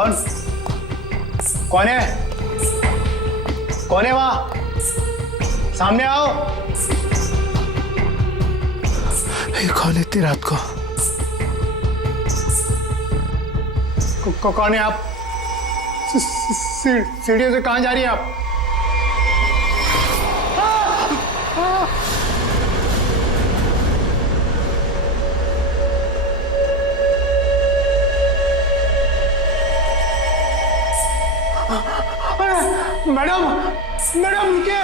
कौन कौन है? कौन है वहां? सामने आओ। ये कौन है इतनी रात को? कौन है आप? सीढ़ियों से कहां जा रही हैं आप? मैडम मैडम रुकिए।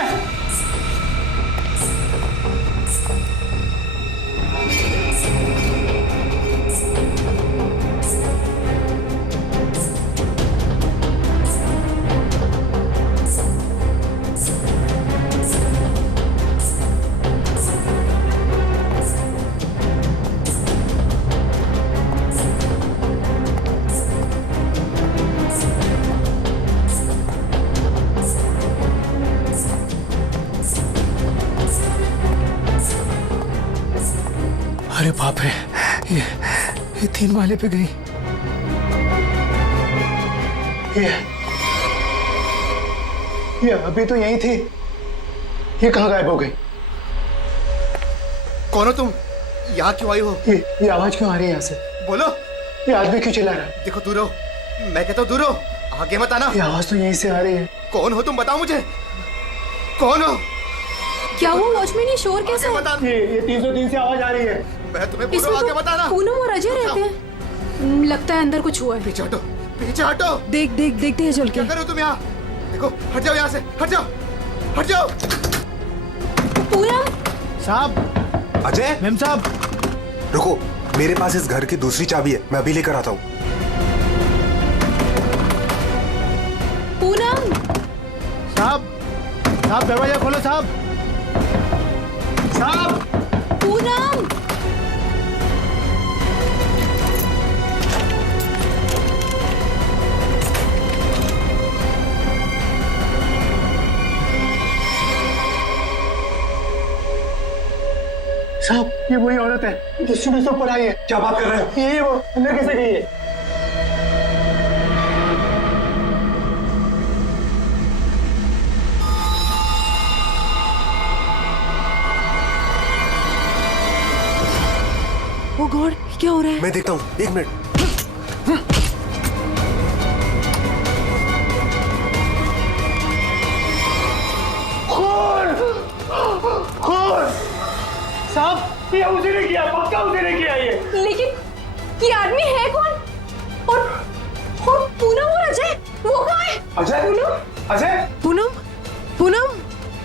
अरे बाप रे, ये 3 माले पे गई। ये अभी तो यही थी, ये कहाँ गायब हो गई? कौन हो तुम? यहाँ क्यों आई हो? ये आवाज क्यों आ रही है यहाँ से? बोलो। ये आदमी क्यों चिल्ला रहा है? देखो दूर हो, मैं कहता हूँ दूर हो, आगे मत आना। ये आवाज तो यहीं से आ रही है। कौन हो तुम, बताओ मुझे, कौन हो? क्या हुआ वॉचमैन, ये शोर कैसा है? बता। ये 303 से आवाज आ रही है। मैं तुम्हें बोल रहा इसमें हूँ, आगे तो बताना। पूनम और अजय रहते हैं। लगता है अंदर कुछ हुआ है। पीछे हटो, पीछे हटो। देखते हैं चल के। क्या कर रहे हो तुम यहाँ? देखो, हट जाओ यहाँ से, हट जाओ, हट जाओ। पूनम साहब, अजय, मेम साहब, रुको, मेरे पास इस घर की दूसरी चाबी है, मैं अभी लेकर आता हूँ। पूनम साहब, दरवाजा खोलो साहब। साहब पूनम साहब, ये वही औरत है जो सीढ़ी से ऊपर आई है। क्या बात कर रहे हो? ये वो अंदर कैसे गई है? ओ गॉड, क्या हो रहा है? मैं देखता हूँ, 1 मिनट। खून! साहब, ये उसी ने किया, पक्का उसी ने किया ये। लेकिन ये आदमी है कौन? और पूनम और अजय वो कहाँ है? अजय? अजय? पूनम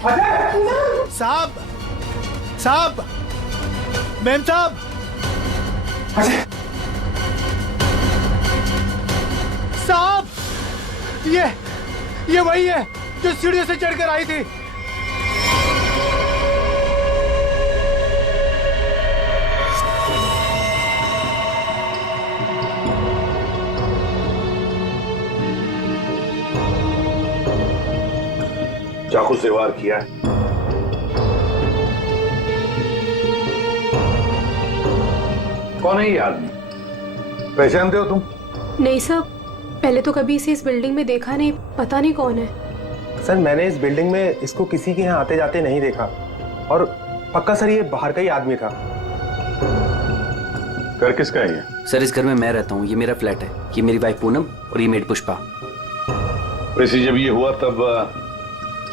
अजय? साहब, मेम साहब, अजय? साहब, ये वही है जो सीढ़ियों से चढ़कर आई थी। चाकू से वार किया है। कौन है ये आदमी? पहचानते हो तुम? नहीं साहब, पहले तो कभी इसे इस बिल्डिंग में देखा नहीं, पता नहीं कौन है। सर, मैंने इस बिल्डिंग में इसको किसी के यहाँ आते जाते नहीं देखा, और पक्का सर ये बाहर का ही आदमी था। घर किसका है ये? सर, इस घर में मैं रहता हूँ, ये मेरा फ्लैट है, ये मेरी वाइफ पूनम और ये मेड पुष्पा। वैसे जब ये हुआ तब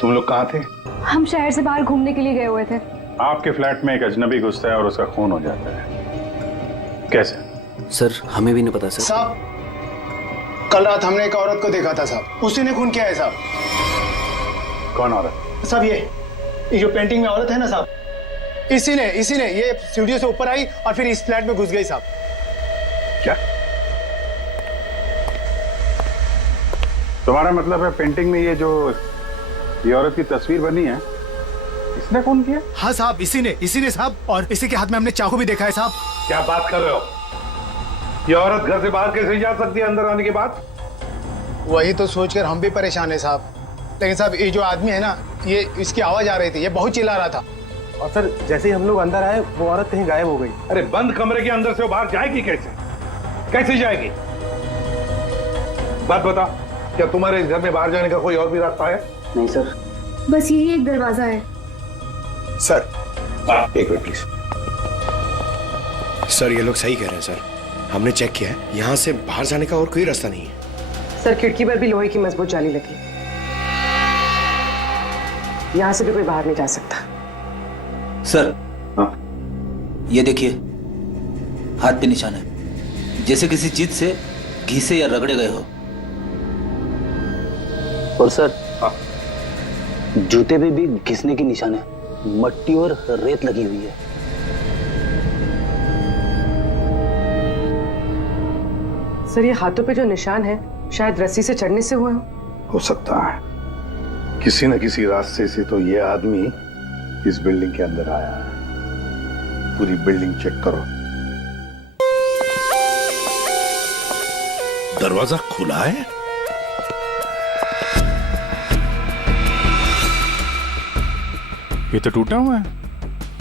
तुम लोग कहाँ थे? हम शहर से बाहर घूमने के लिए गए हुए थे। आपके फ्लैट में एक अजनबी घुसता है और उसका खून हो जाता है, कैसे? सर, हमें भी नहीं पता सर। साहब, कल रात हमने एक औरत को देखा था साहब, उसी ने खून किया है साहब। कौन औरत? साहब, ये जो पेंटिंग में औरत है ना साहब, इसी ने ये सीढ़ियों से ऊपर आई और फिर इस फ्लैट में घुस गई साहब। क्या तुम्हारा मतलब है पेंटिंग में ये औरत की तस्वीर बनी है, इसने खून किया? हाँ साहब, इसी ने साहब, और इसी के हाथ में हमने चाकू भी देखा है साहब। क्या बात कर रहे हो? ये औरत घर से बाहर कैसे जा सकती है अंदर आने के बाद? वही तो सोचकर हम भी परेशान है साहब। लेकिन साहब, ये जो आदमी है ना, ये इसकी आवाज आ रही थी, ये बहुत चिल्ला रहा था। और सर, जैसे ही हम लोग अंदर आए वो औरत कहीं गायब हो गई। अरे बंद कमरे के अंदर से वो बाहर जाएगी कैसे? कैसे जाएगी? बात बता, क्या तुम्हारे इस घर में बाहर जाने का कोई और भी रास्ता है? नहीं सर। बस यही एक दरवाजा है। सर एक मिनट प्लीज। सर ये लोग सही कह रहे हैं सर, हमने चेक किया है, यहाँ से बाहर जाने का और कोई रास्ता नहीं है। सर खिड़की पर भी लोहे की मजबूत जाली लगी, यहाँ से भी कोई बाहर नहीं जा सकता। सर हाँ? ये देखिए, हाथ पे निशान है, जैसे किसी चीज से घिसे या रगड़े गए हो। और सर जूते पे भी घिसने के निशान है, मट्टी और रेत लगी हुई है। सर ये हाथों पे जो निशान है शायद रस्सी से चढ़ने से हुए हो सकता है, किसी न किसी रास्ते से तो ये आदमी इस बिल्डिंग के अंदर आया है। पूरी बिल्डिंग चेक करो। दरवाजा खुला है। ये तो टूटा हुआ है,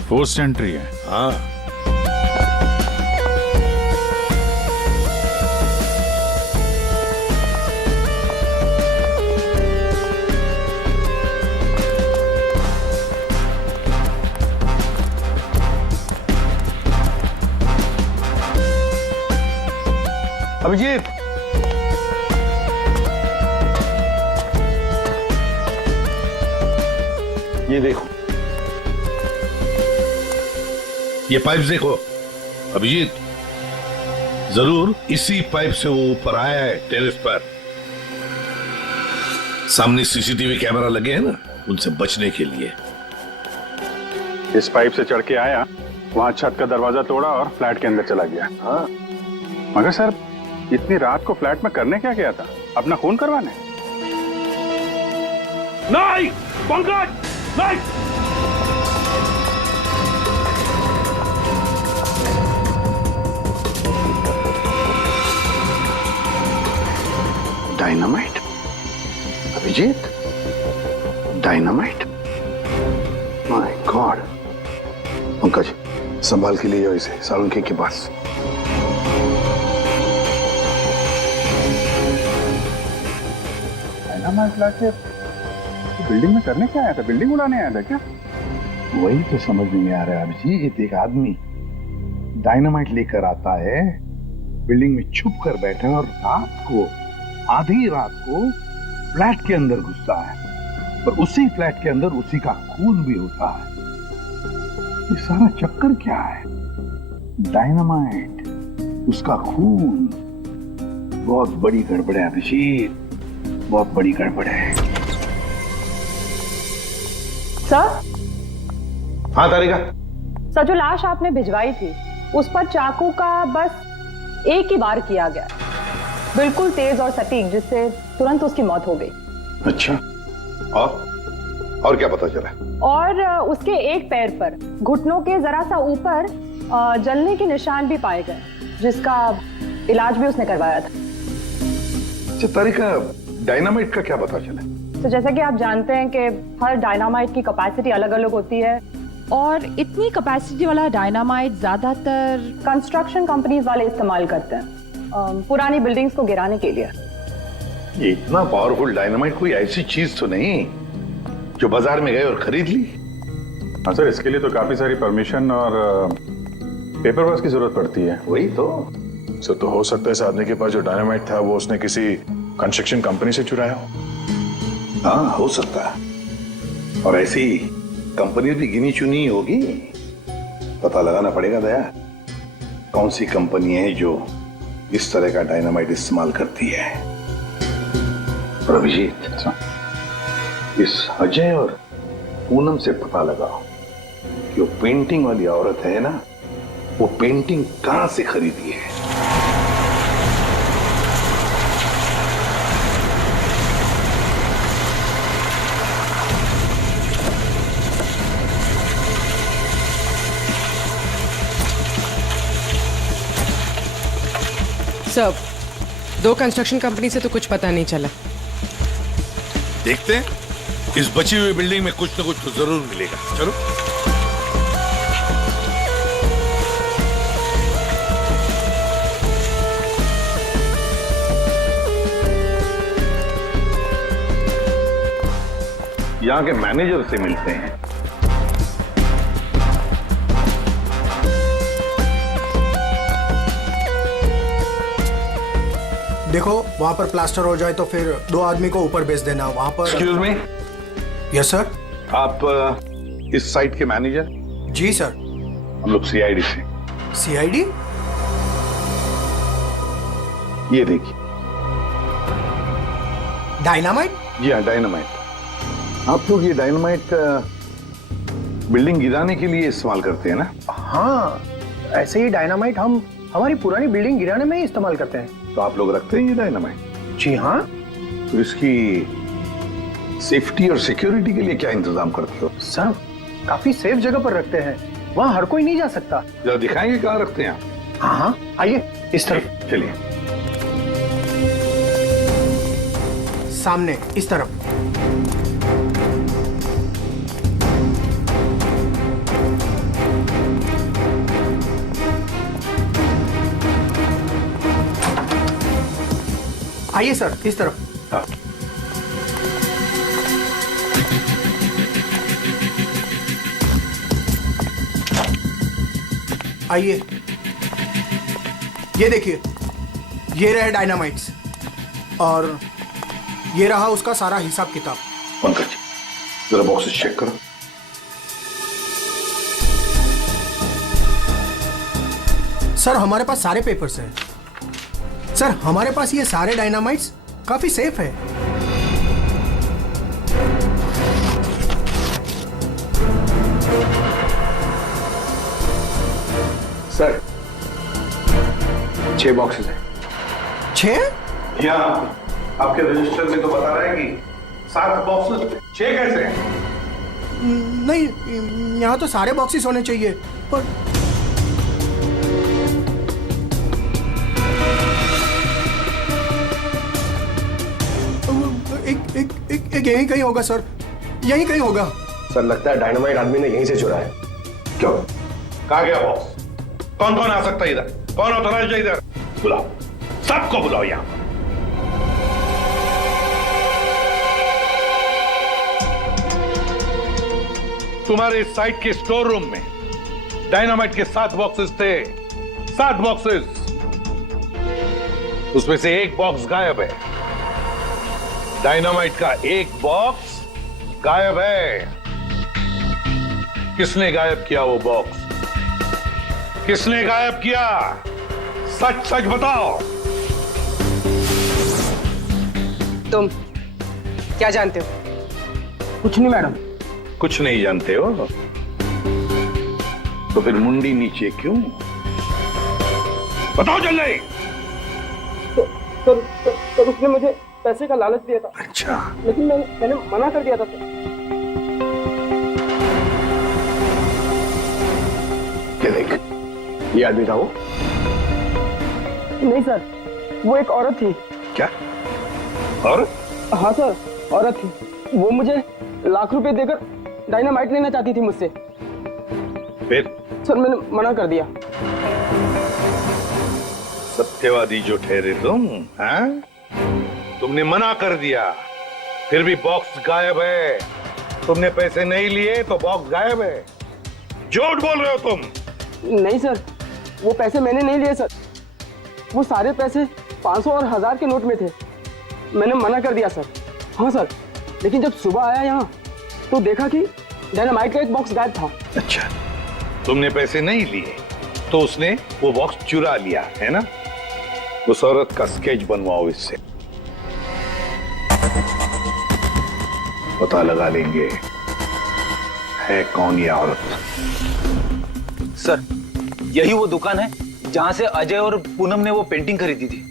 फोर्स एंट्री है। हाँ, अभिजीत, ये देखो, ये पाइप देखो अभिजीत, जरूर इसी पाइप से वो ऊपर आया है टेरेस पर। सामने सीसीटीवी कैमरा लगे हैं ना, उनसे बचने के लिए। इस पाइप से चढ़ के आया, वहां छत का दरवाजा तोड़ा और फ्लैट के अंदर चला गया। हाँ, मगर सर इतनी रात को फ्लैट में करने क्या गया था? अपना खून करवाने? नहीं पंकज, नहीं। Dynamite? Abhijit, dynamite? My God. Pankaj संभाल के ले जाओ इसे सालुंखे के पास। डायनामाइट लाके बिल्डिंग में करने क्या आया था? बिल्डिंग उड़ाने आया था क्या? वही तो समझ में नहीं आ रहा है अभिजीत। एक आदमी डायनामाइट लेकर आता है, बिल्डिंग में छुप कर बैठा और रात को, आधी रात को फ्लैट के अंदर घुसता है, और उसी फ्लैट के अंदर उसी का खून भी होता है। ये सारा चक्कर क्या है? डायनामाइट, उसका खून। बहुत बड़ी गड़बड़ है अभिजीत, बहुत बड़ी गड़बड़ है। सर? हाँ तारिका। सर जो लाश आपने भिजवाई थी उस पर चाकू का बस एक ही बार किया गया, बिल्कुल तेज और सटीक, जिससे तुरंत उसकी मौत हो गई। अच्छा, और क्या पता चला? और उसके एक पैर पर घुटनों के जरा सा ऊपर जलने के निशान भी पाए गए, जिसका इलाज भी उसने करवाया था। अच्छा तारिका, डायनामाइट का क्या पता चला? तो जैसा कि आप जानते हैं कि हर डायनामाइट की कैपेसिटी अलग अलग होती है, और इतनी कैपेसिटी वाला डायनामाइट ज्यादातर कंस्ट्रक्शन कंपनीज वाले इस्तेमाल करते हैं पुरानी बिल्डिंग्स को गिराने के लिए। ये इतना पावरफुल डायनामाइट कोई ऐसी चीज तो नहीं जो बाजार में गए और खरीद ली? हाँ सर, इसके लिए तो काफी सारी परमिशन और पेपर वर्क की जरूरत पड़ती है। वही तो सर, तो हो सकता है इस आदमी के पास जो डायनामाइट था वो उसने किसी कंस्ट्रक्शन कंपनी से चुराया हो। हाँ, हो सकता है, और ऐसी कंपनी भी गिनी चुनी होगी। पता लगाना पड़ेगा दया, कौन सी कंपनी है जो इस तरह का डायनामाइट इस्तेमाल करती है। और अभिजीत, इस अजय और पूनम से पता लगाओ कि वो पेंटिंग वाली औरत है ना, वो पेंटिंग कहां से खरीदी है। सब 2 कंस्ट्रक्शन कंपनी से तो कुछ पता नहीं चला। देखते हैं, इस बची हुई बिल्डिंग में कुछ न कुछ तो जरूर मिलेगा। चलो। यहाँ के मैनेजर से मिलते हैं। देखो वहां पर प्लास्टर हो जाए तो फिर 2 आदमी को ऊपर भेज देना वहां पर। Excuse me, yes sir. आप इस साइट के मैनेजर? जी सर। हम लोग सीआईडी से। सीआईडी? ये देखिए। डायनामाइट? जी हाँ, डायनामाइट। आप लोग ये डायनामाइट बिल्डिंग गिराने के लिए इस्तेमाल करते हैं ना? हाँ, ऐसे ही डायनामाइट हम हमारी पुरानी बिल्डिंग गिराने में ही इस्तेमाल करते हैं। तो आप लोग रखते हैं ये डायनामाइट? जी हाँ। तो इसकी सेफ्टी और सिक्योरिटी के लिए क्या इंतजाम करते हो? सर काफी सेफ जगह पर रखते हैं, वहाँ हर कोई नहीं जा सकता। जरा दिखाएंगे कहाँ रखते हैं आप? हाँ हाँ, आइए इस तरफ। चलिए। सामने इस तरफ। आइए सर इस तरफ। हाँ। आइए, ये देखिए, ये रहे डायनामाइट्स और ये रहा उसका सारा हिसाब किताब। पंकज जी, जरा बॉक्सेस चेक करो। सर हमारे पास सारे पेपर्स हैं। सर हमारे पास ये सारे डायनामाइट्स काफी सेफ है। सर 6 बॉक्सेस हैं। 6? यहाँ आपके रजिस्टर में तो बता रहा है कि 7 बॉक्सेस। 6 कैसे हैं? नहीं, यहाँ तो सारे बॉक्सेस होने चाहिए पर एक यहीं कहीं होगा सर, यहीं कहीं होगा। सर लगता है डायनामाइट आदमी ने यहीं से चुराया है। क्यों? कहाँ गया बॉक्स? कौन कौन आ सकता है इधर? कौन ऑथराइज्ड है इधर? बुलाओ, सबको बुलाओ यहाँ। तुम्हारे साइट के स्टोर रूम में डायनामाइट के 7 बॉक्सेस थे। 7 बॉक्सेस, उसमें से 1 बॉक्स गायब है। डायनामाइट का 1 बॉक्स गायब है। किसने गायब किया वो बॉक्स? किसने गायब किया? सच सच बताओ। तुम क्या जानते हो? कुछ नहीं मैडम। कुछ नहीं जानते हो तो फिर मुंडी नीचे क्यों? बताओ जल्दी। तो उसने मुझे पैसे का लालच दिया था। अच्छा, लेकिन मैंने मना कर दिया था सर। क्या देख, ये आदमी था वो? नहीं सर, वो एक औरत थी। क्या? और? हाँ सर, औरत थी। वो मुझे लाख रुपए देकर डायनामाइट लेना चाहती थी मुझसे। फिर? सर मैंने मना कर दिया। सत्यवादी जो ठहरे तुम, हैं? तुमने मना कर दिया, फिर भी बॉक्स गायब है। तुमने पैसे नहीं लिए तो बॉक्स गायब है। झूठ बोल रहे हो तुम। नहीं सर, वो पैसे मैंने नहीं लिए सर। वो सारे पैसे 500 और 1000 के नोट में थे। मैंने मना कर दिया सर। हाँ सर, लेकिन जब सुबह आया यहाँ तो देखा कि डायनामाइट का 1 बॉक्स गायब था। अच्छा, तुमने पैसे नहीं लिए तो उसने वो बॉक्स चुरा लिया है ना? उस औरत का स्केच बनवाओ इससे, पता लगा लेंगे है कौन ये औरत। सर, यही वो दुकान है जहां से अजय और पूनम ने वो पेंटिंग खरीदी थी।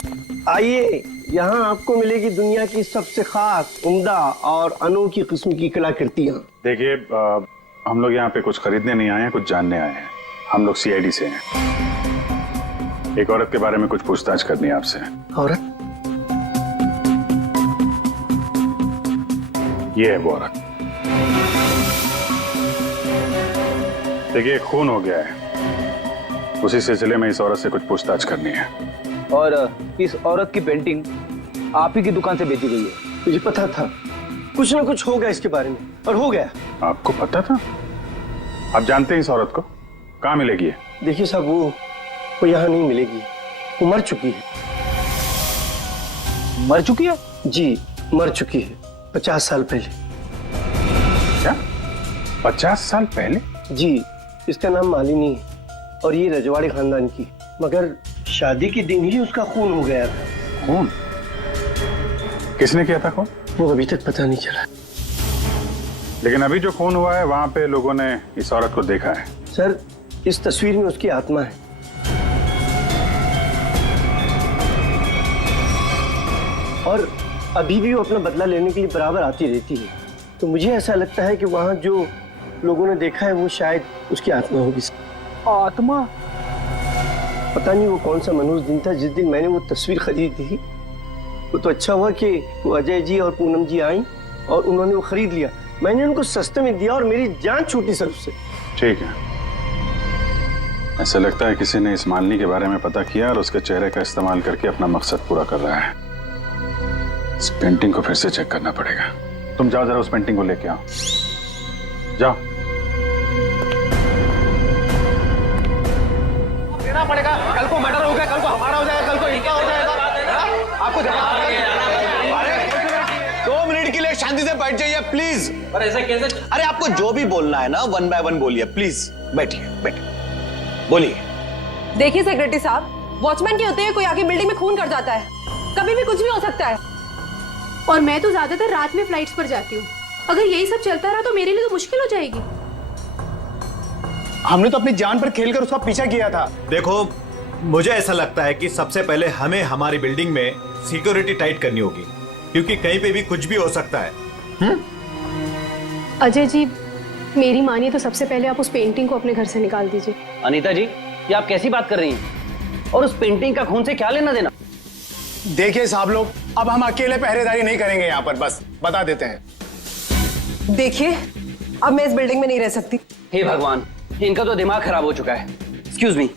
आइए, यहाँ आपको मिलेगी दुनिया की सबसे खास, उम्दा और अनोखी किस्म की कलाकृतियाँ। देखिए, हम लोग यहाँ पे कुछ खरीदने नहीं आए हैं, कुछ जानने आए हैं। हम लोग सीआईडी से हैं। एक औरत के बारे में कुछ पूछताछ करनी है आपसे। औरत? ये है वो औरत। देखिए, खून हो गया है, उसी सिलसिले में इस औरत से कुछ पूछताछ करनी है। और इस औरत की पेंटिंग आप ही की दुकान से बेची गई है। मुझे पता था, कुछ ना कुछ होगा इसके बारे में, और हो गया। आपको पता था? आप जानते हैं इस औरत को? कहाँ मिलेगी ये? देखिए साहब, वो यहाँ नहीं मिलेगी, वो मर चुकी है। मर चुकी है? जी, मर चुकी है 50 साल पहले। क्या 50 साल पहले? जी, इसका नाम मालिनी है और ये रजवाड़ी खानदान की, मगर शादी के दिन ही उसका खून हो गया था। खून? किसने किया था खून? वो अभी तक पता नहीं चला। लेकिन अभी जो खून हुआ है वहां पे लोगों ने इस औरत को देखा है। सर, इस तस्वीर में उसकी आत्मा है। और अभी भी वो अपना बदला लेने के लिए बराबर आती रहती है। तो मुझे ऐसा लगता है कि वहां जो लोगों ने देखा है वो शायद उसकी आत्मा होगी। आत्मा? पता नहीं वो कौन सा मनहूस दिन था जिस दिन मैंने वो तस्वीर खरीदी थी। वो तो अच्छा हुआ कि वो अजय जी और पूनम जी आई और उन्होंने वो खरीद लिया। मैंने उनको सस्ते में दिया और मेरी जान छूटी सर उससे। ठीक है, ऐसा लगता है किसी ने इस मालिनी के बारे में पता किया और उसके चेहरे का इस्तेमाल करके अपना मकसद पूरा कर रहा है। इस पेंटिंग को फिर से चेक करना पड़ेगा। तुम जाओ जरा उस पेंटिंग को लेके आओ, जाओ। देना पड़ेगा, कल को मर्डर हो गया, कल को हमारा हो जाएगा, कल को इनका हो जाएगा। आपको 2 मिनट के लिए शांति से बैठ जाइए प्लीज। पर ऐसा कैसे? अरे आपको जो भी बोलना है ना 1 बाय 1 बोलिए प्लीज। बैठिए बैठिए, बोलिए। देखिए सेक्रेटरी साहब, वॉचमैन के होते हुए कोई आके बिल्डिंग में खून कर जाता है, कभी भी कुछ भी हो सकता है। और मैं तो ज्यादातर रात में फ्लाइट्स पर जाती हूँ। अगर यही सब चलता रहा तो मेरे लिए तो मुश्किल हो जाएगी। हमने तो अपनी जान पर खेलकर उसका पीछा किया था। देखो, मुझे ऐसा लगता है कि सबसे पहले हमें हमारी बिल्डिंग में सिक्योरिटी टाइट करनी होगी, क्योंकि कहीं पे भी कुछ भी हो सकता है। अजय जी, मेरी मानिए तो सबसे पहले आप उस पेंटिंग को अपने घर से निकाल दीजिए। अनीता जी, ये आप कैसी बात कर रही हैं? और उस पेंटिंग का खून से क्या लेना देना? देखिए साहब लोग, अब हम अकेले पहरेदारी नहीं करेंगे यहाँ पर, बस बता देते हैं। देखिए, अब मैं इस बिल्डिंग में नहीं रह सकती। हे भगवान, इनका तो दिमाग खराब हो चुका है। Excuse me.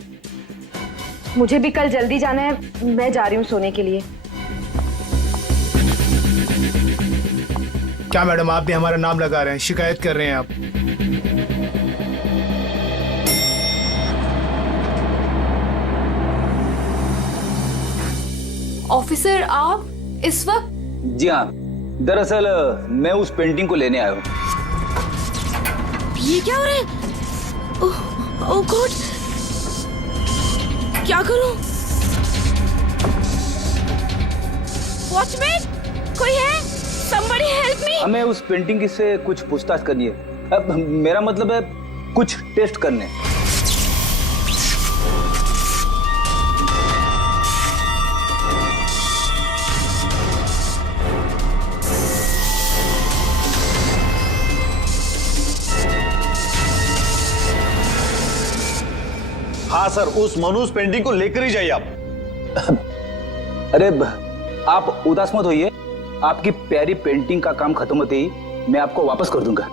मुझे भी कल जल्दी जाना है, मैं जा रही हूँ सोने के लिए। क्या मैडम, आप भी हमारा नाम लगा रहे हैं, शिकायत कर रहे हैं आप? ऑफिसर, आप इस वक्त? जी हाँ, दरअसल मैं उस पेंटिंग को लेने आया हूँ। ये क्या हो रहा है? ओह गॉड, क्या करूं? वॉचमैन, कोई है? Somebody help me! हमें उस पेंटिंग से कुछ पूछताछ करनी है। अब मेरा मतलब है कुछ टेस्ट करने। हाँ सर, उस मनूस पेंटिंग को लेकर ही जाइए आप। अरे आप उदास मत होइए, आपकी प्यारी पेंटिंग का काम खत्म होते ही मैं आपको वापस कर दूंगा।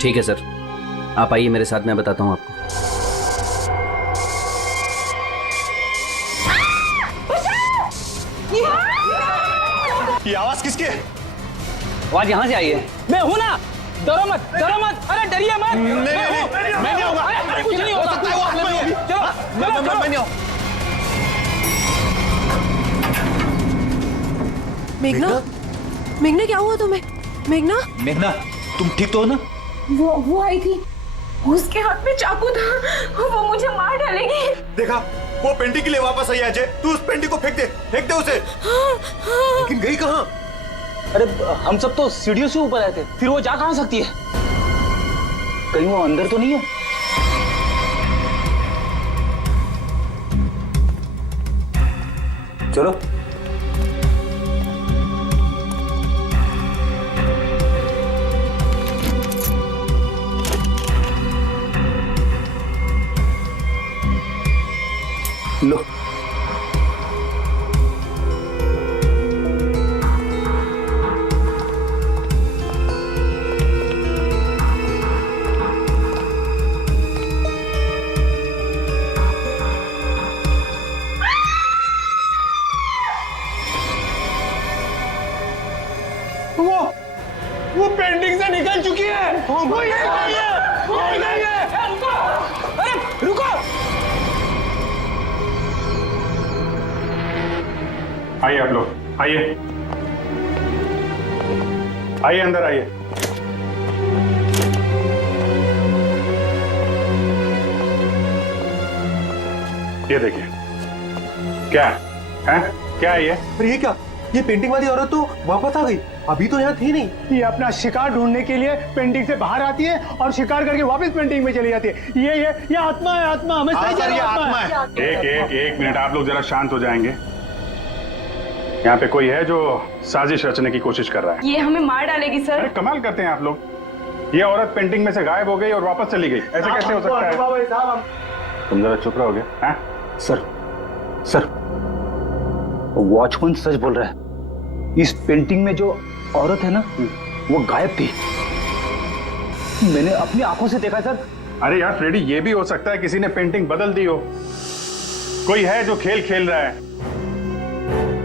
ठीक है सर, आप आइए मेरे साथ, मैं बताता हूँ आपको। ये आवाज किसकी है? आवाज यहाँ से आई है। मैं हूँ ना, डरो मत, डरो मत, अरे डरिए मत। मैं नहीं होगा। कुछ नहीं हो सकता है, वो आत्मा होगी। चलो, मैं नहीं हूँ। मेघना, मेघना क्या हुआ तुम्हें? मेघना, मेघना, तुम ठीक तो हो ना? वो आई थी, उसके हाथ में चाकू था, वो मुझे मार डालेगी। देखा, वो पेंटिंग के लिए वापस आई अजय। तू उस पेंटिंग को फेंक दे उसे। लेकिन गई कहाँ? अरे हम सब तो सीढ़ियों से ऊपर आए थे, फिर वो जा कहाँ सकती है? कहीं वो अंदर तो नहीं है? चलो। लो, अरे रुको। आइए आप लोग, आइए आइए अंदर आइए। ये देखिए क्या है? क्या है ये? अरे ये क्या? ये पेंटिंग वाली औरत तो वापस आ गई, अभी तो यहाँ थी नहीं। ये अपना शिकार ढूंढने के लिए पेंटिंग से बाहर आती है और शिकार करके वापस पेंटिंग में चली जाती है। ये आत्मा है, आत्मा। हमें सही सर, ये आत्मा है। एक मिनट, आप लोग जरा शांत हो जाएंगे। यहाँ पे कोई है जो साजिश रचने की कोशिश कर रहा है। ये हमें मार डालेगी सर। अरे कमाल करते हैं आप लोग। ये औरत पेंटिंग में से गायब हो गई और वापस चली गई, ऐसे कैसे हो सकता है? तुम जरा चुप रहोगे? हाँ? सर वॉचमैन सच बोल रहा है। इस पेंटिंग में जो औरत है ना, वो गायब थी। मैंने अपनी आंखों से देखा सर। अरे यार फ्रेडी, ये भी हो सकता है किसी ने पेंटिंग बदल दी हो। कोई है जो खेल खेल रहा है,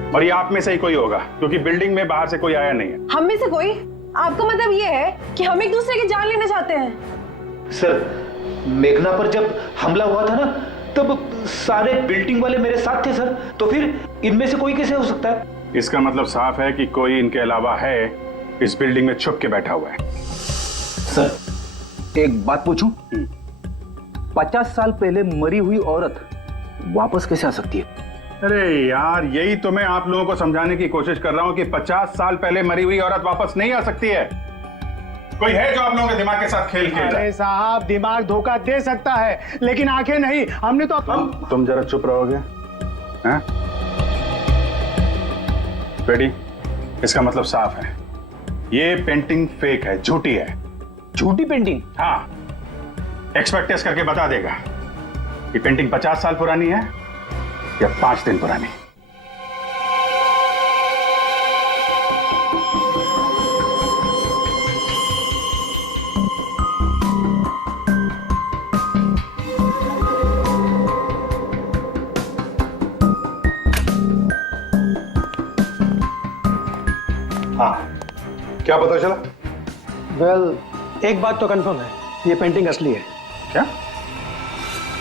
और ये आप में से ही कोई होगा, क्योंकि बिल्डिंग में बाहर से कोई आया नहीं है। हम में से कोई? आपका मतलब ये है कि हम एक दूसरे की जान लेना चाहते हैं? सर मेघना पर जब हमला हुआ था ना, तब सारे बिल्डिंग वाले मेरे साथ थे सर। तो फिर इनमें से कोई कैसे हो सकता है? इसका मतलब साफ है कि कोई इनके अलावा है, इस बिल्डिंग में छुप के बैठा हुआ है। सर एक बात पूछूं? 50 साल पहले मरी हुई औरत वापस कैसे आ सकती है? अरे यार, यही तो मैं आप लोगों को समझाने की कोशिश कर रहा हूं कि 50 साल पहले मरी हुई औरत वापस नहीं आ सकती है। कोई है जो आप लोगों के दिमाग के साथ खेल खेल रहा है? अरे साहब, दिमाग धोखा दे सकता है, लेकिन आंखें नहीं। हमने तो तुम जरा चुप रहोगे? हैं? रेडी? इसका मतलब साफ है, ये पेंटिंग फेक है, झूठी है। झूठी पेंटिंग? हाँ, एक्सपर्ट टेस्ट करके बता देगा कि पेंटिंग 50 साल पुरानी है या 5 दिन पुरानी। हाँ, क्या पता चला? एक बात तो कंफर्म है, ये पेंटिंग असली है। क्या?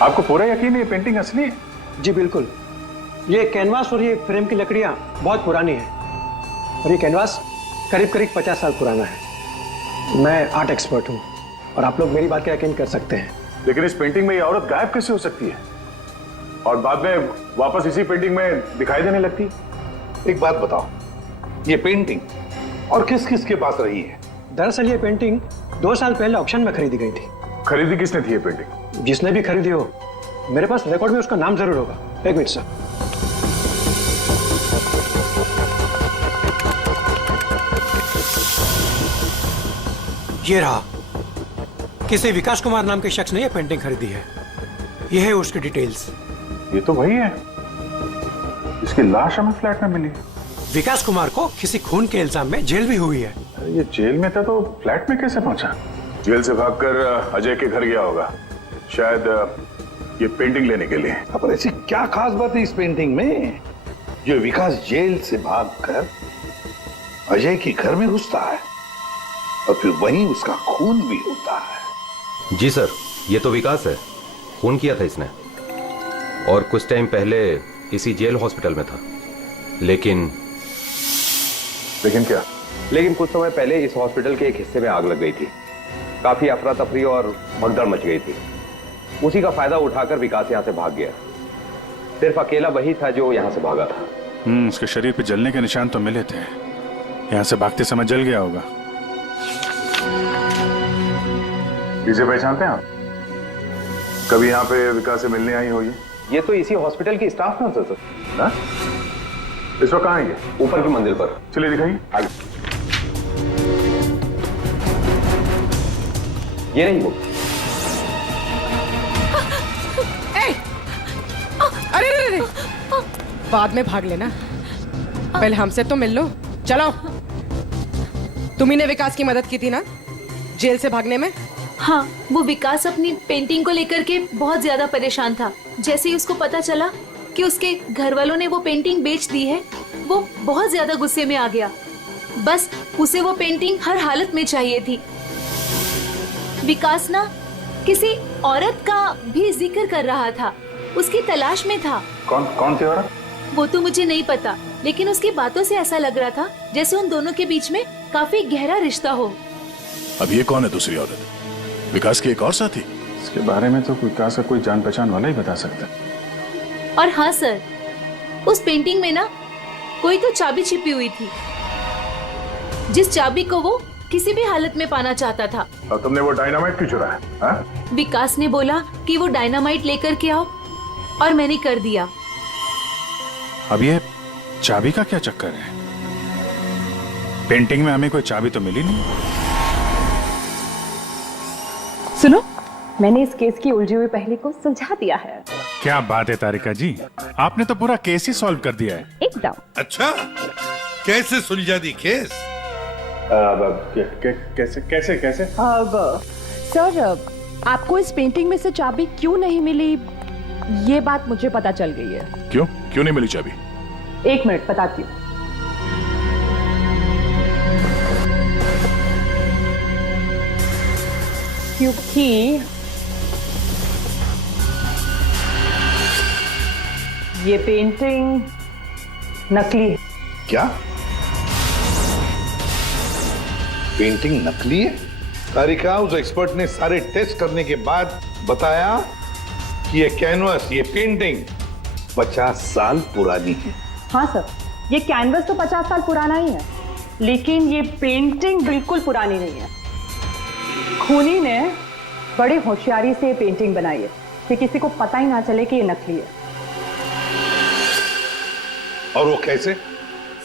आपको पूरा यकीन है ये पेंटिंग असली है? जी बिल्कुल। ये कैनवास और ये फ्रेम की लकड़ियां बहुत पुरानी है, और ये कैनवास करीब करीब 50 साल पुराना है। मैं आर्ट एक्सपर्ट हूँ और आप लोग मेरी बात का यकीन कर सकते हैं। लेकिन इस पेंटिंग में ये औरत गायब कैसे हो सकती है और बाद में वापस इसी पेंटिंग में दिखाई देने लगती? एक बात बताओ, ये पेंटिंग और किस किस के पास रही है? दरअसल ये पेंटिंग 2 साल पहले ऑक्शन में खरीदी गई थी। खरीदी किसने थी ये पेंटिंग? जिसने भी खरीदी हो, मेरे पास रिकॉर्ड में उसका नाम जरूर होगा। एक मिनट सर। ये रहा, किसी विकास कुमार नाम के शख्स ने यह पेंटिंग खरीदी है। यह है उसकी डिटेल्स। ये तो वही है, इसकी लाश हमें फ्लैट में मिली। विकास कुमार को किसी खून के इल्जाम में जेल भी हुई है। ये जेल में था तो फ्लैट में कैसे पहुंचा? जेल से भागकर अजय के घर गया होगा, शायद ये पेंटिंग लेने के लिए। पर ऐसी क्या खास बात है इस पेंटिंग में जो विकास जेल से भागकर अजय के घर में घुसता है और फिर वहीं उसका खून भी होता है? जी सर, ये तो विकास है, खून किया था इसने और कुछ टाइम पहले इसी जेल हॉस्पिटल में था। लेकिन क्या? लेकिन कुछ समय पहले इस हॉस्पिटल के एक हिस्से में आग लग गई थी। काफी अफरा तफरी और भगदड़ मच गई थी। उसी का फायदा उठाकर विकास यहाँ से भाग गया। सिर्फ अकेला वही था जो यहाँ से भागा था। उसके शरीर पे जलने के निशान तो मिले थे, यहाँ से भागते समय जल गया होगा। इसे पहचानते हैं आप? कभी यहाँ पे विकास से मिलने आई हो? ये तो इसी हॉस्पिटल की स्टाफ नर्स है सर। ना? इस वक्त कहाँ है ये? ऊपर की मंजिल पर। चलिए दिखाइए। आगे। ये नहीं वो। अरे रे रे, बाद में भाग लेना, पहले हमसे तो मिल लो। चलो, तुम्ही ने विकास की मदद की थी ना जेल से भागने में? हाँ, वो विकास अपनी पेंटिंग को लेकर के बहुत ज्यादा परेशान था। जैसे ही उसको पता चला कि उसके घर वालों ने वो पेंटिंग बेच दी है, वो बहुत ज्यादा गुस्से में आ गया। बस उसे वो पेंटिंग हर हालत में चाहिए थी। विकास ना किसी औरत का भी जिक्र कर रहा था, उसकी तलाश में था। कौन कौन थी औरत? वो तो मुझे नहीं पता, लेकिन उसकी बातों से ऐसा लग रहा था जैसे उन दोनों के बीच में काफी गहरा रिश्ता हो। अब ये कौन है दूसरी औरत? विकास की एक और साथी? इसके बारे में तो विकास का कोई जान पहचान वाला ही बता सकता है। और हाँ सर, उस पेंटिंग में ना कोई तो चाबी छिपी हुई थी, जिस चाबी को वो किसी भी हालत में पाना चाहता था। और तुमने वो डायनामाइट क्यों चुराया? हाँ? विकास ने बोला कि वो डायनामाइट लेकर के आओ, और मैंने कर दिया। अब ये चाबी का क्या चक्कर है? पेंटिंग में हमें कोई चाबी तो मिली नहीं। सुनो, मैंने इस केस की उलझी हुई पहेली को सुलझा दिया है। क्या बात है तारिका जी, आपने तो पूरा केस ही सॉल्व कर दिया है। एकदम। अच्छा, कैसे सुलझा दी केस? कैसे कैसे कैसे? अब सर, आपको इस पेंटिंग में से चाबी क्यों नहीं मिली, ये बात मुझे पता चल गई है। क्यों क्यों नहीं मिली चाबी? 1 मिनट बताती हूँ। क्योंकि ये पेंटिंग नकली है। क्या पेंटिंग नकली है? तारिका, उस एक्सपर्ट ने सारे टेस्ट करने के बाद बताया कि ये कैनवस, ये पेंटिंग 50 साल पुरानी है। हाँ सर, ये कैनवस तो 50 साल पुराना ही है, लेकिन ये पेंटिंग बिल्कुल पुरानी नहीं है। खूनी ने बड़ी होशियारी से ये पेंटिंग बनाई है कि किसी को पता ही ना चले कि ये नकली है। और वो कैसे?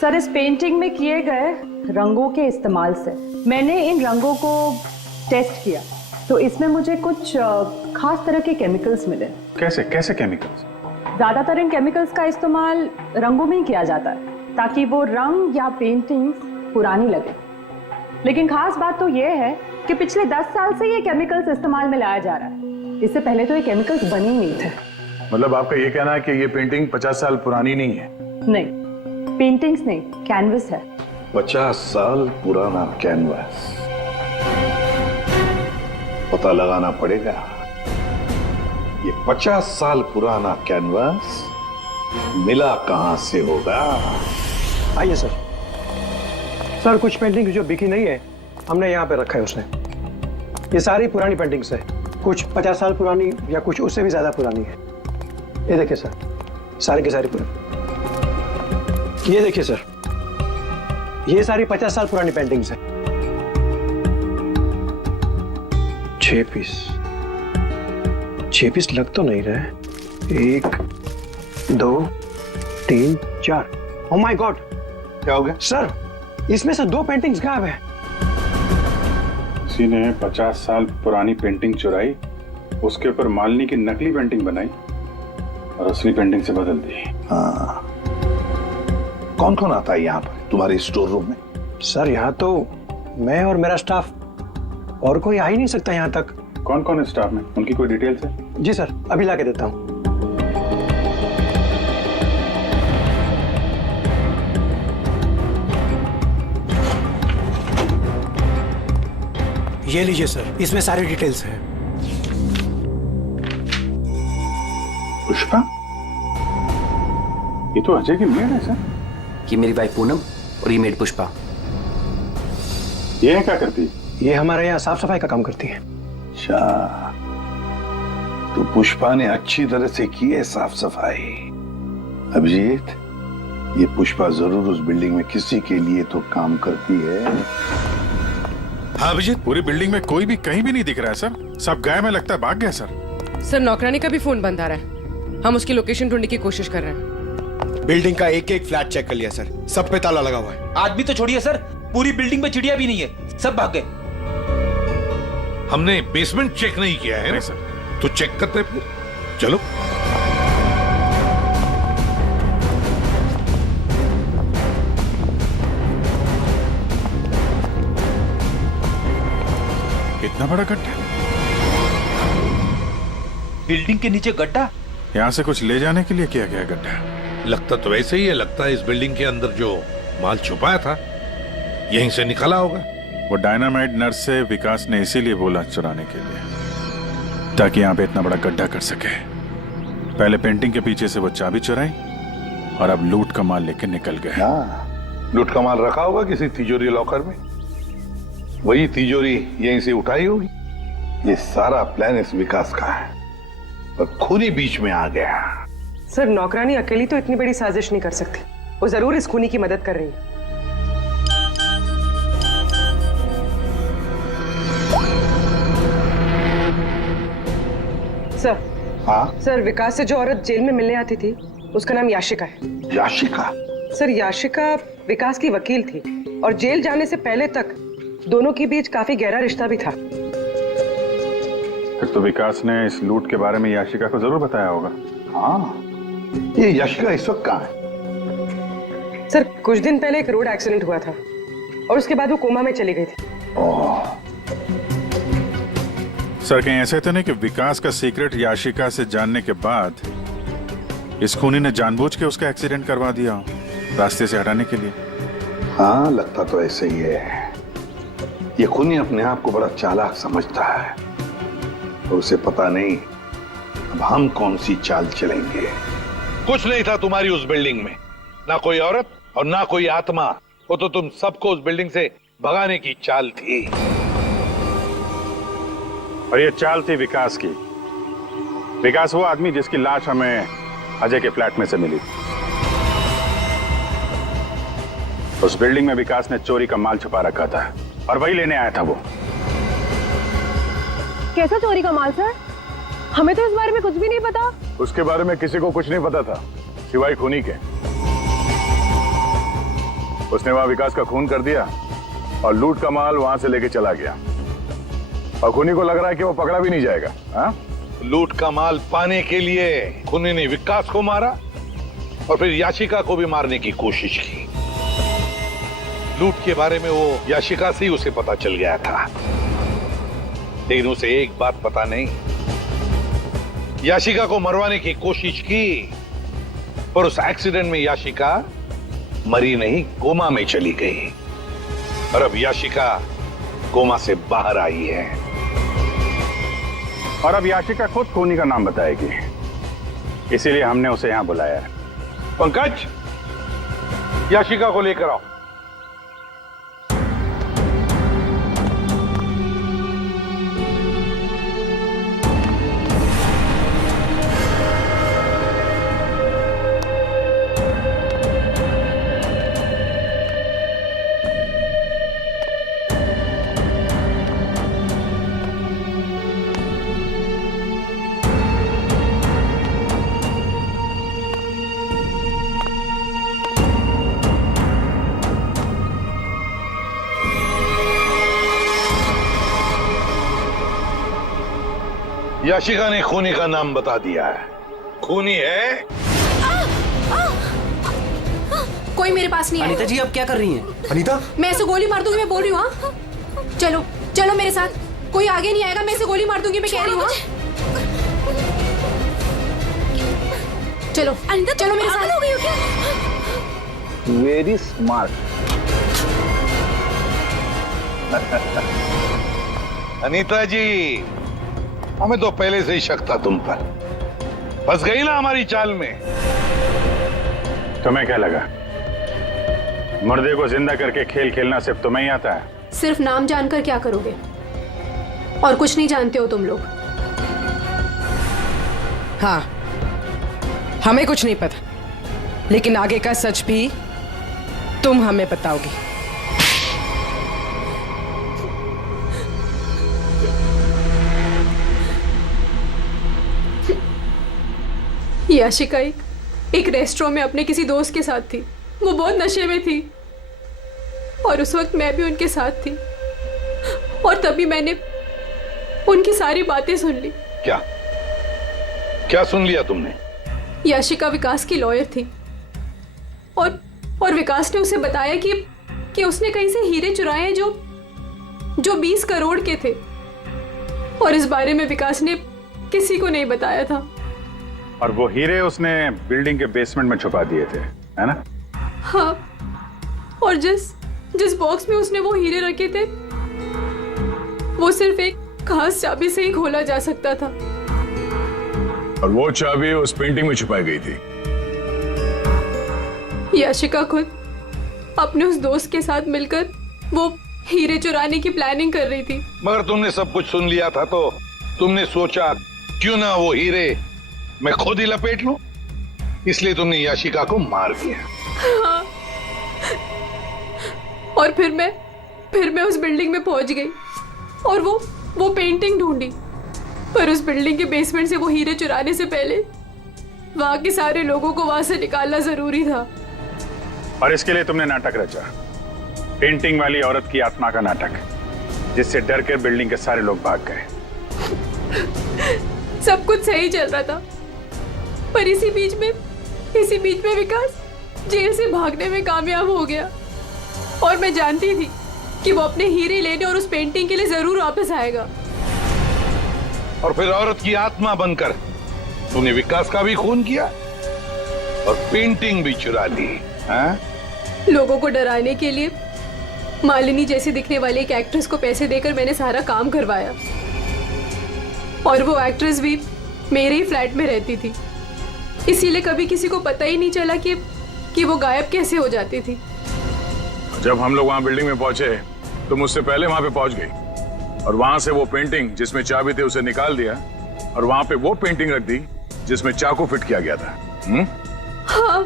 सर, इस पेंटिंग में किए गए रंगों के इस्तेमाल से मैंने इन रंगों को टेस्ट किया, तो इसमें मुझे कुछ खास तरह के केमिकल्स मिले। कैसे कैसे केमिकल्स? ज्यादातर इन केमिकल्स का इस्तेमाल रंगों में ही किया जाता है ताकि वो रंग या पेंटिंग्स पुरानी लगे। लेकिन खास बात तो ये है कि पिछले 10 साल से ये केमिकल्स इस्तेमाल में लाया जा रहा है। इससे पहले तो ये केमिकल्स बने ही नहीं थे। मतलब आपका ये कहना है कि ये पेंटिंग 50 साल पुरानी नहीं है? नहीं, पेंटिंग्स नहीं, कैनवस है। 50 साल पुराना कैनवस। पता लगाना पड़ेगा ये 50 साल पुराना कैनवस मिला कहां से होगा। आइए सर। सर, कुछ पेंटिंग जो बिकी नहीं है हमने यहाँ पे रखा है उसने। ये सारी पुरानी पेंटिंग्स है, कुछ 50 साल पुरानी या कुछ उससे भी ज्यादा पुरानी है। ये देखिए सर, सारी की सारी पुरानी। ये देखिए सर, ये सारी 50 साल पुरानी पेंटिंग्स है। 6 पीस 6 पीस लग तो नहीं रहे। 1 2 3 4। ओह माय गॉड, क्या हो गया सर? इसमें से 2 पेंटिंग्स गायब है। किसी ने 50 साल पुरानी पेंटिंग चुराई, उसके ऊपर मालिनी की नकली पेंटिंग बनाई और असली पेंटिंग से बदल दी। हाँ, कौन कौन आता है यहाँ पर तुम्हारे स्टोर रूम में? सर, यहाँ तो मैं और मेरा स्टाफ, और कोई आ ही नहीं सकता यहाँ तक। कौन कौन है स्टाफ में? उनकी कोई डिटेल्स है? जी सर, अभी ला के देता हूँ। ये लीजिए सर, इसमें सारी डिटेल्स है। पुष्पा, ये तो अजय की मेड है सर। ये मेरी वाइफ पूनम और ये मेड पुष्पा। ये क्या करती है? ये हमारे यहाँ साफ सफाई का काम करती है। अच्छा, तो पुष्पा ने अच्छी तरह से की है साफ सफाई। अभिजीत, ये पुष्पा जरूर उस बिल्डिंग में किसी के लिए तो काम करती है। हाँ अभिजीत, पूरी बिल्डिंग में कोई भी कहीं भी नहीं दिख रहा है सर। सब गायब है, लगता है भाग गया सर। सर, नौकरानी का भी फोन बंद आ रहा है। हम उसकी लोकेशन ढूंढने की कोशिश कर रहे हैं। बिल्डिंग का एक एक फ्लैट चेक कर लिया सर, सब पे ताला लगा हुआ है। आदमी तो छोड़िए सर, पूरी बिल्डिंग में चिड़िया भी नहीं है, सब भाग गए। हमने बेसमेंट चेक नहीं किया है ना सर, तो चेक करते हैं फिर। चलो। इतना बड़ा गड्ढा? बिल्डिंग के नीचे गड्ढा? यहाँ से कुछ ले जाने के लिए किया गया गड्ढा। लगता तो वैसे ही है, लगता है इस बिल्डिंग के अंदर जो माल छुपाया था यहीं से निकला होगा। वो डायनामाइट नर्स से विकास ने इसीलिए बोला चुराने के लिए, ताकि यहाँ पे इतना बड़ा गड्ढा कर सके। पहले पेंटिंग के पीछे से वो चाबी चुराई और अब लूट का माल लेकर निकल गए। हाँ, लूट का माल रखा होगा किसी तिजोरी लॉकर में, वही तिजोरी यहीं से उठाई होगी। ये सारा प्लान इस विकास का है, पर खूनी बीच में आ गया। सर, नौकरानी अकेली तो इतनी बड़ी साजिश नहीं कर सकती, वो जरूर इस खूनी की मदद कर रही है। सर, हाँ सर, विकास से जो औरत जेल में मिलने आती थी उसका नाम याशिका है। याशिका? सर, याशिका विकास की वकील थी और जेल जाने से पहले तक दोनों के बीच काफी गहरा रिश्ता भी था। फिर तो विकास ने इस लूट के बारे में याशिका को जरूर बताया होगा। हाँ, ये याशिका इस वक्त कहाँ है? सर, कुछ दिन पहले एक रोड एक्सीडेंट हुआ था और उसके बाद वो कोमा में चली गई थी। सर, कहीं ऐसे तो नहीं कि विकास का सीक्रेट याशिका से जानने के बाद इस खूनी ने जानबूझ के उसका एक्सीडेंट करवा दिया रास्ते से हटाने के लिए? हाँ, लगता तो ऐसे ही है। ये खूनी अपने आप को बड़ा चालाक समझता है और उसे पता नहीं अब हम कौन सी चाल चलेंगे। कुछ नहीं था तुम्हारी उस बिल्डिंग में, ना कोई औरत और ना कोई आत्मा। वो तो तुम सबको उस बिल्डिंग से भगाने की चाल थी। और ये चाल थी विकास की। विकास वो आदमी जिसकी लाश हमें अजय के फ्लैट में से मिली। उस बिल्डिंग में विकास ने चोरी का माल छुपा रखा था और वही लेने आया था वो। कैसा चोरी का माल सर? हमें तो इस बारे में कुछ भी नहीं पता। उसके बारे में किसी को कुछ नहीं पता था सिवाय खूनी के। उसने वहां विकास का खून कर दिया और लूट का माल वहां से लेके चला गया। और खूनी को लग रहा है कि वो पकड़ा भी नहीं जाएगा। हाँ? लूट का माल पाने के लिए खूनी ने विकास को मारा और फिर याशिका को भी मारने की कोशिश की। लूट के बारे में वो याशिका से ही उसे पता चल गया था, लेकिन उसे एक बात पता नहीं। याशिका को मरवाने की कोशिश की, पर उस एक्सीडेंट में याशिका मरी नहीं, कोमा में चली गई। और अब याशिका कोमा से बाहर आई है और अब याशिका खुद खूनी का नाम बताएगी, इसीलिए हमने उसे यहां बुलाया है। पंकज, याशिका को लेकर आओ। याशिका ने खूनी का नाम बता दिया है। खूनी है। कोई मेरे पास नहीं है। अनीता जी, आप क्या कर रही हैं? अनीता, मैं ऐसे गोली मार दूंगी, मैं बोल रही हूँ। हाँ, चलो चलो मेरे साथ, कोई आगे नहीं आएगा, मैं ऐसे गोली मार दूंगी, मैं कह रही हूँ। चलो अनीता, चलो मेरे साथ। हो गई हो क्या? Very smart. अनीता जी, हमें तो पहले से ही शक था तुम पर। फंस गई ना हमारी चाल में। तुम्हें क्या लगा मुर्दे को जिंदा करके खेल खेलना सिर्फ तुम्हें ही आता है? सिर्फ नाम जानकर क्या करोगे? और कुछ नहीं जानते हो तुम लोग। हाँ, हमें कुछ नहीं पता, लेकिन आगे का सच भी तुम हमें बताओगी। याशिका एक रेस्टोरेंट में अपने किसी दोस्त के साथ थी। वो बहुत नशे में थी और उस वक्त मैं भी उनके साथ थी, और तभी मैंने उनकी सारी बातें सुन ली। क्या क्या सुन लिया तुमने? याशिका विकास की लॉयर थी और विकास ने उसे बताया कि उसने कहीं से हीरे चुराए हैं जो 20 करोड़ के थे, और इस बारे में विकास ने किसी को नहीं बताया था। और वो हीरे उसने बिल्डिंग के बेसमेंट में छुपा दिए थे, है ना? हाँ, और जिस बॉक्स में उसने वो हीरे रखे थे वो सिर्फ एक खास चाबी से ही खोला जा सकता था। और वो चाबी उस पेंटिंग में छुपाई गई थी। याशिका खुद अपने उस दोस्त के साथ मिलकर वो हीरे चुराने की प्लानिंग कर रही थी। मगर तुमने सब कुछ सुन लिया था तो तुमने सोचा क्यों ना वो हीरे मैं खुद ही लपेट लूं, इसलिए तुमने याशिका को मार दिया। हाँ। और फिर मैं उस बिल्डिंग में पहुंच गई और वो पेंटिंग ढूंढी, पर उस बिल्डिंग के बेसमेंट से वो हीरे चुराने से पहले वहां के सारे लोगों को वहां से निकालना जरूरी था। और इसके लिए तुमने नाटक रचा, पेंटिंग वाली औरत की आत्मा का नाटक, जिससे डर कर बिल्डिंग के सारे लोग भाग गए। सब कुछ सही चल रहा था, पर इसी बीच में विकास जेल से भागने में कामयाब हो गया। और मैं जानती थी कि वो अपने हीरे लेने और उस पेंटिंग के लिए जरूर वापस आएगा। और फिर औरत की आत्मा बनकर तूने विकास का भी खून किया और पेंटिंग भी चुरा ली। हाँ? लोगों को डराने के लिए मालिनी जैसी दिखने वाली एक एक्ट्रेस को पैसे देकर मैंने सारा काम करवाया, और वो एक्ट्रेस भी मेरे ही फ्लैट में रहती थी, इसीलिए कभी किसी को पता ही नहीं चला कि वो गायब कैसे हो जाती थी। जब हम लोग वहां बिल्डिंग में पहुंचे तो मुझसे पहले वहां पे पहुंच गई, और वहां से वो पेंटिंग जिसमें चाबी थी उसे निकाल दिया, और वहां पे वो पेंटिंग रख दी जिसमें चाकू फिट किया गया था। हाँ,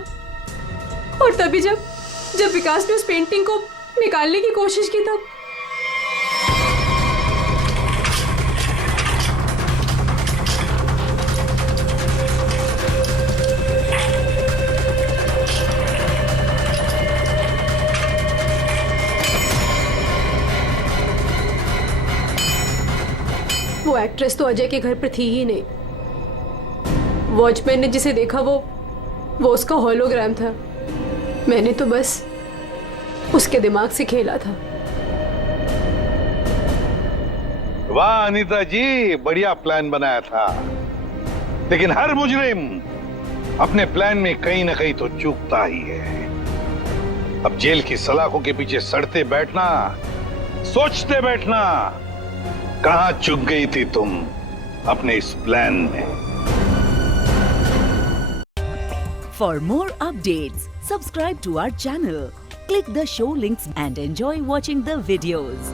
और तभी जब विकास ने उस पेंटिंग को निकालने की कोशिश की तब वो एक्ट्रेस तो अजय के घर पर थी ही नहीं। वॉचमैन ने जिसे देखा वो उसका होलोग्राम था। मैंने तो बस उसके दिमाग से खेला था। वाह अनीता जी, बढ़िया प्लान बनाया था, लेकिन हर मुजरिम अपने प्लान में कहीं ना कहीं तो चूकता ही है। अब जेल की सलाखों के पीछे सड़ते बैठना, सोचते बैठना, कहां चूक गई थी तुम अपने इस प्लान में। For more updates, subscribe to our channel, click the show links and enjoy watching the videos.